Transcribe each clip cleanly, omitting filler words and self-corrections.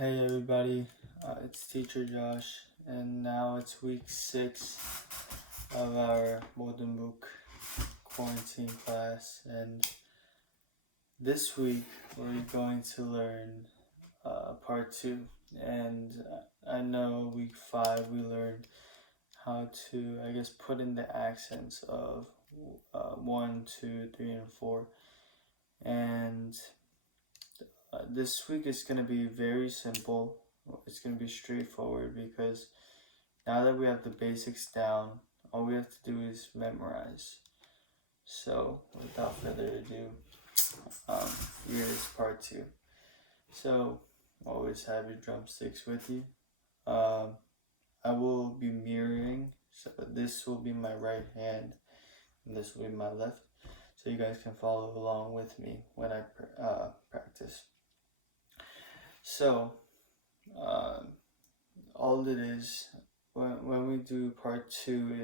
Hey everybody, it's Teacher Josh, and now it's week 6 of our Golden Book quarantine class. And this week we're going to learn part 2. And I know week 5 we learned how to, put in the accents of 1, 2, 3, and 4. And this week is going to be very simple. It's going to be straightforward because now that we have the basics down, all we have to do is memorize. So without further ado, here is part 2. So always have your drumsticks with you. I will be mirroring, so this will be my right hand and this will be my left, so you guys can follow along with me when I practice. So all it is, when we do part 2,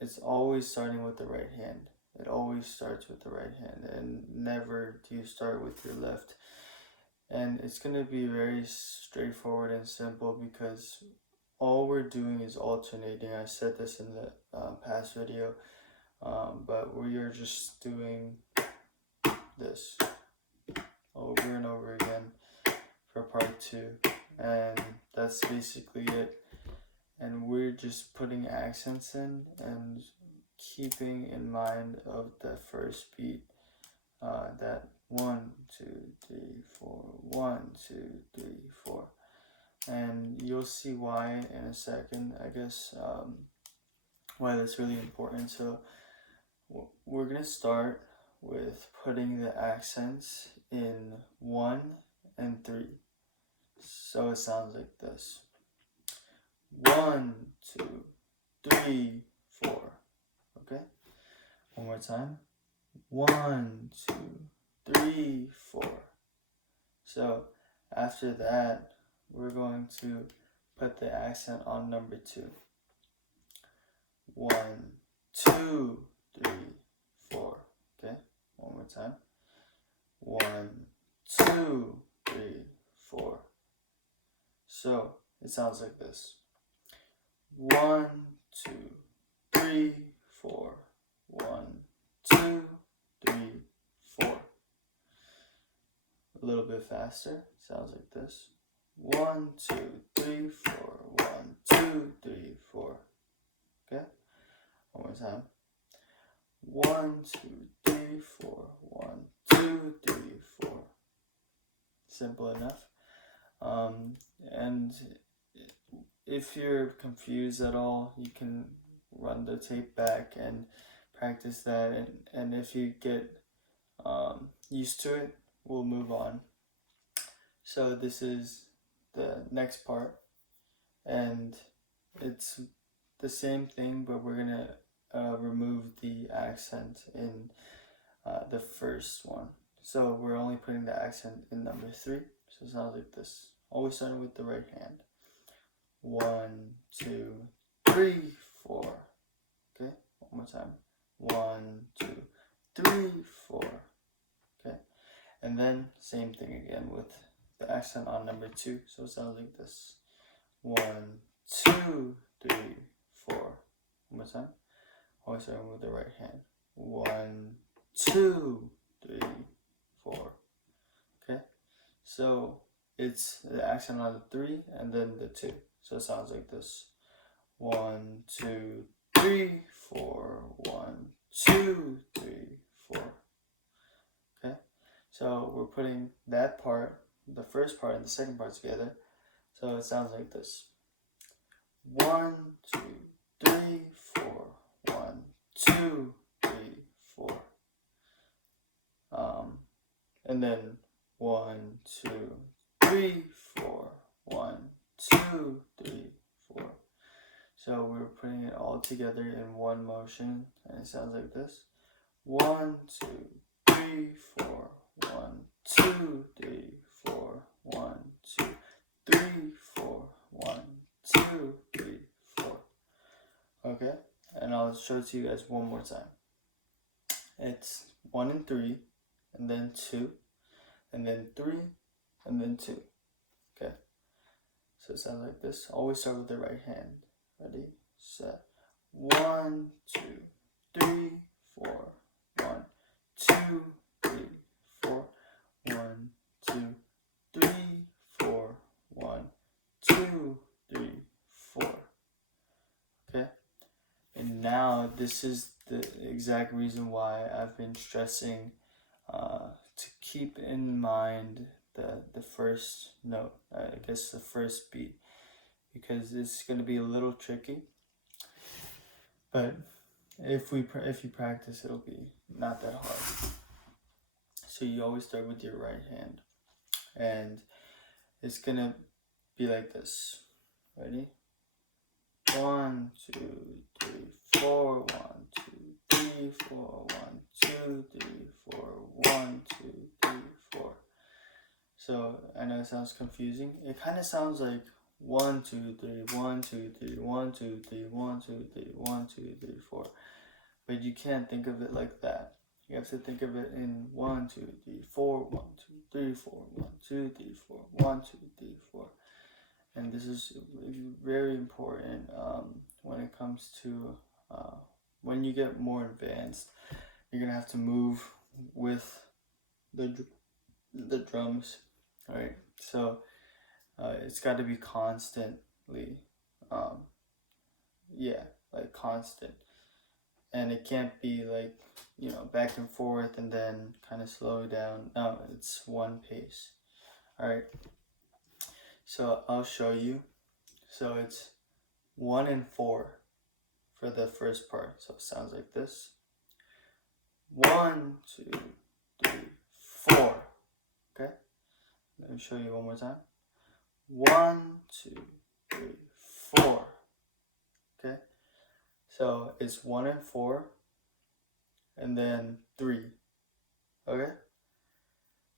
it's always starting with the right hand. It always starts with the right hand, and never do you start with your left. And it's going to be very straightforward and simple because all we're doing is alternating. I said this in the past video, but we are just doing this over and over again for part 2, and that's basically it. And we're just putting accents in and keeping in mind of the first beat, that 1, 2, 3, 4, 1, 2, 3, 4. And you'll see why in a second, why that's really important. So we're gonna start with putting the accents in 1 and 3. So it sounds like this: 1, 2, 3, 4. Okay? One more time. 1, 2, 3, 4. So after that, we're going to put the accent on number 2. 1, 2, 3, 4. Okay? One more time. 1, 2, 3, 4. So it sounds like this: 1, 2, 3, 4. 1, 2, 3, 4. A little bit faster. Sounds like this: 1, 2, 3, 4. 1, 2, 3, 4. Okay? One more time. 1, 2, 3, 4. 1, 2, 3, 4. Simple enough. And if you're confused at all, you can run the tape back and practice that. And if you get used to it, we'll move on. So this is the next part, and it's the same thing, but we're gonna remove the accent in the first one. So we're only putting the accent in number 3. So it sounds like this. Always starting with the right hand. 1, 2, 3, 4. Okay, one more time. 1, 2, 3, 4. Okay, and then same thing again with the accent on number 2. So it sounds like this: 1, 2, 3, 4. One more time. Always starting with the right hand. 1, 2, 3, 4. Okay, so it's the accent on the 3 and then the 2. So it sounds like this: 1, 2, 3, 4. 1, 2, 3, 4. Okay, so we're putting that part, the first part and the second part together. So it sounds like this: 1, 2, 3, 4. 1, 2, 3, 4. And then 1, 2, 3, 4. 1, 2, 3, 4. So we're putting it all together in one motion, and it sounds like this: 1, 2, 3, 4. 1, 2, 3, 4. 1, 2, 3, 4. 1, 2, 3, 4. Okay, and I'll show it to you guys one more time. It's 1 and 3, and then 2, and then 3, and then 2. So it sounds like this. Always start with the right hand. Ready, set. 1, 2, 3, 4. 1, 2, 3, 4. 1, 2, 3, 4. 1, 2, 3, 4. Okay? And now this is the exact reason why I've been stressing to keep in mind the first note, I guess the first beat, because it's going to be a little tricky. But if you practice, it'll be not that hard. So you always start with your right hand, and it's gonna be like this. Ready? 1, 2, 3, 4. 1, 2, 3, 4. 1, 2, 3, 4. 1, 2, 3, 4. So I know it sounds confusing. It kind of sounds like 1, 2, 3, 1, 2, 3, 1, 2, 3, 1, 2, 3, 1, 2, 3, 4. But you can't think of it like that. You have to think of it in 1, 2, 3, 4, 1, 2, 3, 4, 1, 2, 3, 4, 1, 2, 3, 4. And this is very important when it comes to when you get more advanced. You're gonna have to move with the drums, all right? So it's got to be constantly, like constant, and it can't be like back and forth and then kind of slow down. No, it's one pace. All right. So I'll show you. So it's 1 and 4 for the first part. So it sounds like this. 1, 2, 3, 4. Okay. Let me show you one more time. 1, 2, 3, 4. Okay. So it's 1 and 4, and then 3. Okay.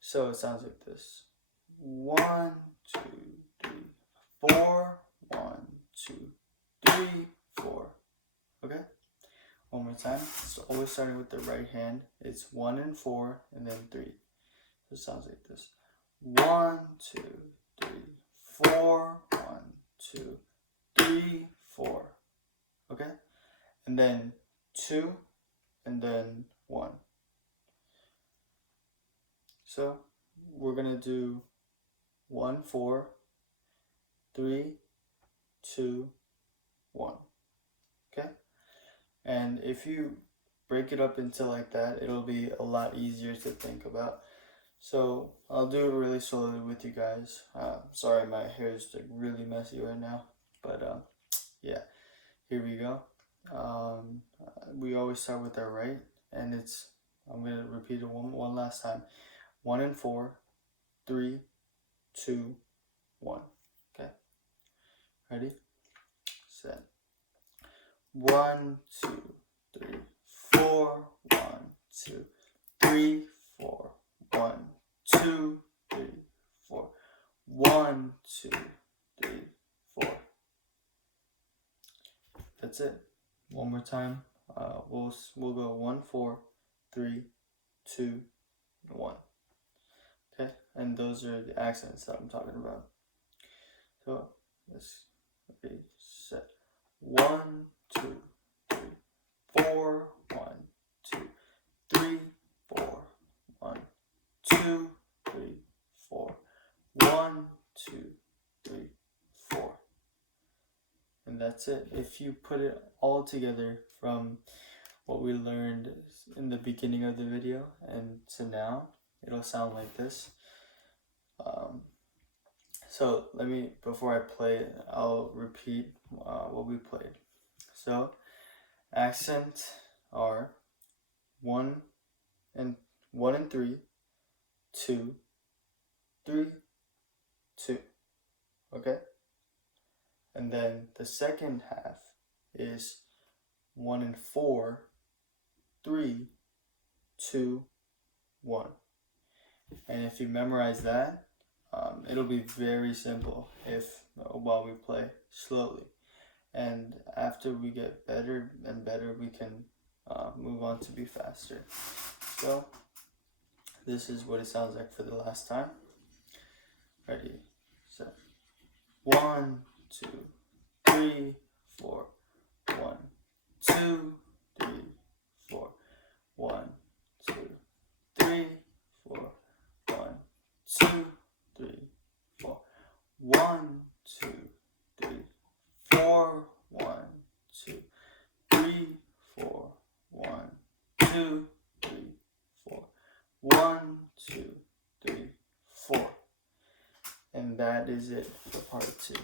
So it sounds like this. 1, 2, 3, 4. 1, 2, 3, 4. Okay. One more time. So always starting with the right hand. It's 1 and 4, and then 3. So it sounds like this. 1, 2, 3, 4. 1, 2, 3, 4. Okay. And then 2, and then 1. So we're gonna do 1, 4, 3, 2, 1. Okay. And if you break it up into like that, it'll be a lot easier to think about. So I'll do it really slowly with you guys. Sorry, my hair is like really messy right now, but yeah, here we go. We always start with our right, and I'm gonna repeat it one last time. 1 and 4, 3, 2, 1. Okay. Ready? Set. 1, 2, 3, 4. 1, 2, 3, 4. 1, 2, 3, 4. 1, 2, 3, 4. That's it. One more time. We'll go 1, 4, 3, 2, 1. Okay, and those are the accents that I'm talking about. So let's be set. 1, 2, 3, 4. 1, 2, 3, 4. 1, 2, 3, 4. 1, 2, 3, 4. And that's it. If you put it all together from what we learned in the beginning of the video and to now, it'll sound like this. So before I play it, I'll repeat what we played. So accent are 1 and 3, 2, 3, 2. Okay? And then the second half is 1 and 4, 3, 2, 1. And if you memorize that, it'll be very simple while we play slowly. And after we get better and better, we can move on to be faster. So this is what it sounds like for the last time. Ready, set. 1, 2, 3, 4. 1, 2, 3, 4. 1, 2, 3, 4. 1, 2, 3, 4. 1, 2, 3, 4. 1, 2, 3, 4. 1, 2, 3, 4. 1, 2, 3, 4. And that is it for part 2.